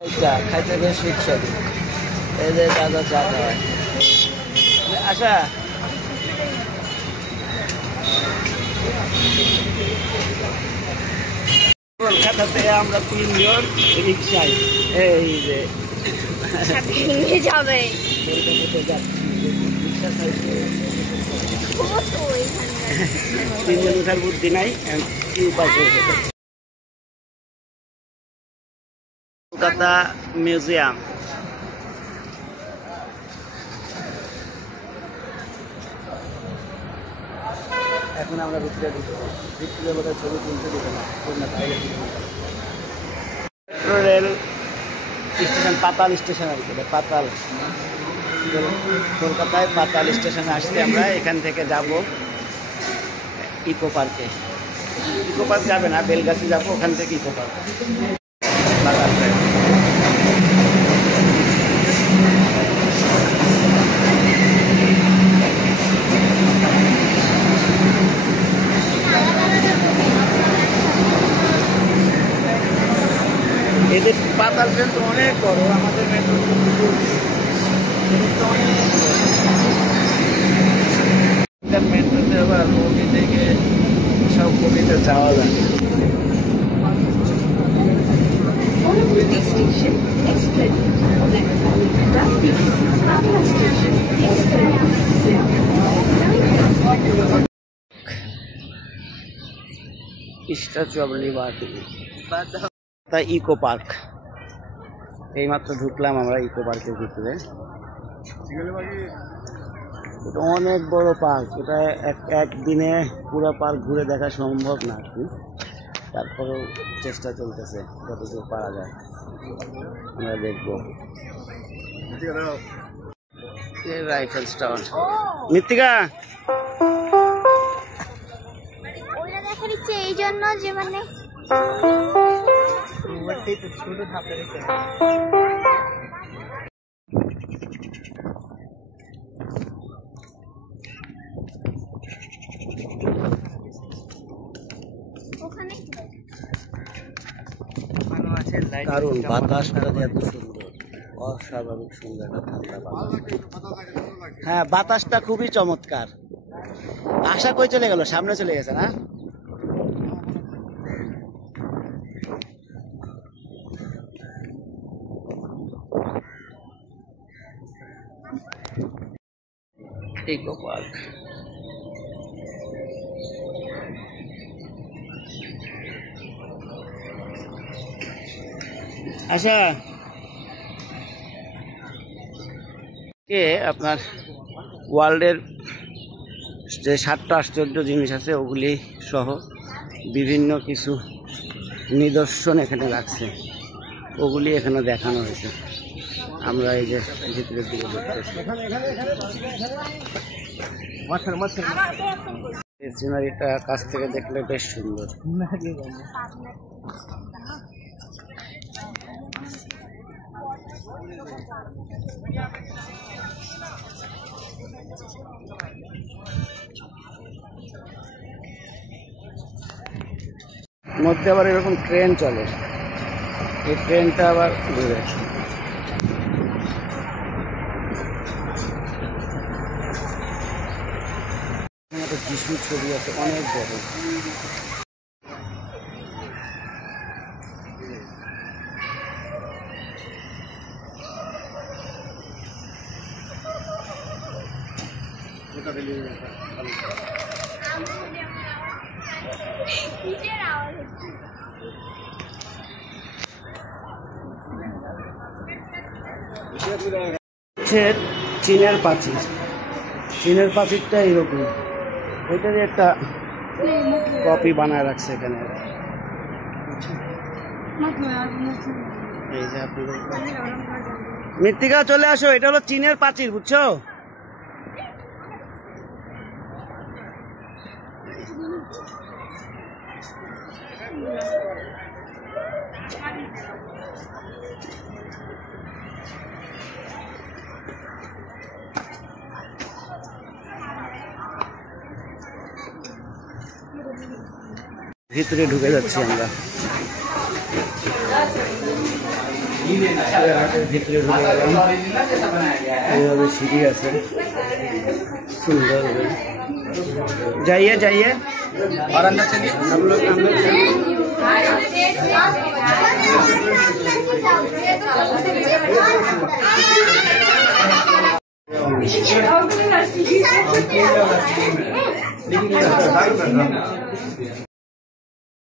চা খাইতে বেশ সুস্বাদু। এই যে দাদা চা খাওয়ায়। আশা কলকাতা থেকে আমরা 3 জন রিক্সায় এই যে যাবে তিনজন উঠার বুদ্ধি নাই, কি উপায় করবে। কলকাতা মিউজিয়াম। এখন আমরা ভিতরে বোধহয় ছবি তুলতে দেবে না, মেট্রো রেল স্টেশন, পাতাল স্টেশন আর কি, পাতাল। কলকাতায় পাতাল স্টেশনে আসছি আমরা। এখান থেকে যাব ইকো পার্কে। ইকো পার্ক যাবে না, বেলগাছি যাবো, ওখান থেকে ইকো পার্ক। পাতাল ট্রেন। এদের পাতাল ট্রেন তো অনেক বড়, আমাদের মেট্রো মেট্রোতে আবার নদী থেকে সব কবিতে যাওয়া যায়। Statue of liberty, eco park. এইমাত্র ঢুকলাম আমরা ইকো পার্কের ভিতরে। এটা অনেক বড় পার্ক। এটা একদিনে পুরো পার্ক ঘুরে দেখা সম্ভব না আর কি, তারপরেও চেষ্টা চলতেছে যতদূর পারা যায় আমরা দেখবো। Rifle tower. মৃত্তিকা ওইটা দেখা দিচ্ছে এই জন্য যে মানে কারণ বাতাসটা এত সুন্দর, অস্বাভাবিক সুন্দর একটা ঠান্ডা বাতাস। হ্যাঁ, বাতাসটা খুবই চমৎকার। আশা কই চলে গেল? সামনে চলে গেছে না? Eco park. আচ্ছা, কে আপনার ওয়ার্ল্ডের যে 7টা আশ্চর্য জিনিস আছে ওগুলি সহ বিভিন্ন কিছু নিদর্শন এখানে রাখছে, ওগুলি এখানে দেখানো হয়েছে। আমরা এই যে ভিতরের দিকে দেখতেছি। এই সিনারিটা কাছ থেকে দেখলে বেশ সুন্দর। মধ্যে আবার এরকম ট্রেন চলে, এই ট্রেনটা আবার ঘুরে। একটা যিশুর ছবি আছে, অনেক বড়। চীনের প্রাচীর। চীনের প্রাচীরটা এইরকম, ওইটারই একটা কপি বানায় রাখছে এখানে। এই যে আপনি মৃত্তিকা চলে আসো, এটা হলো চীনের প্রাচীর, বুঝছো? ভিতরে ঢুকে যাচ্ছি আমরা। ভিতরে ঢুকে গেলাম। এইভাবে সিঁড়ি আছে, सुंदर है। जाइए जाइए और अंदर चलिए। हम लोग अंदर चलिए।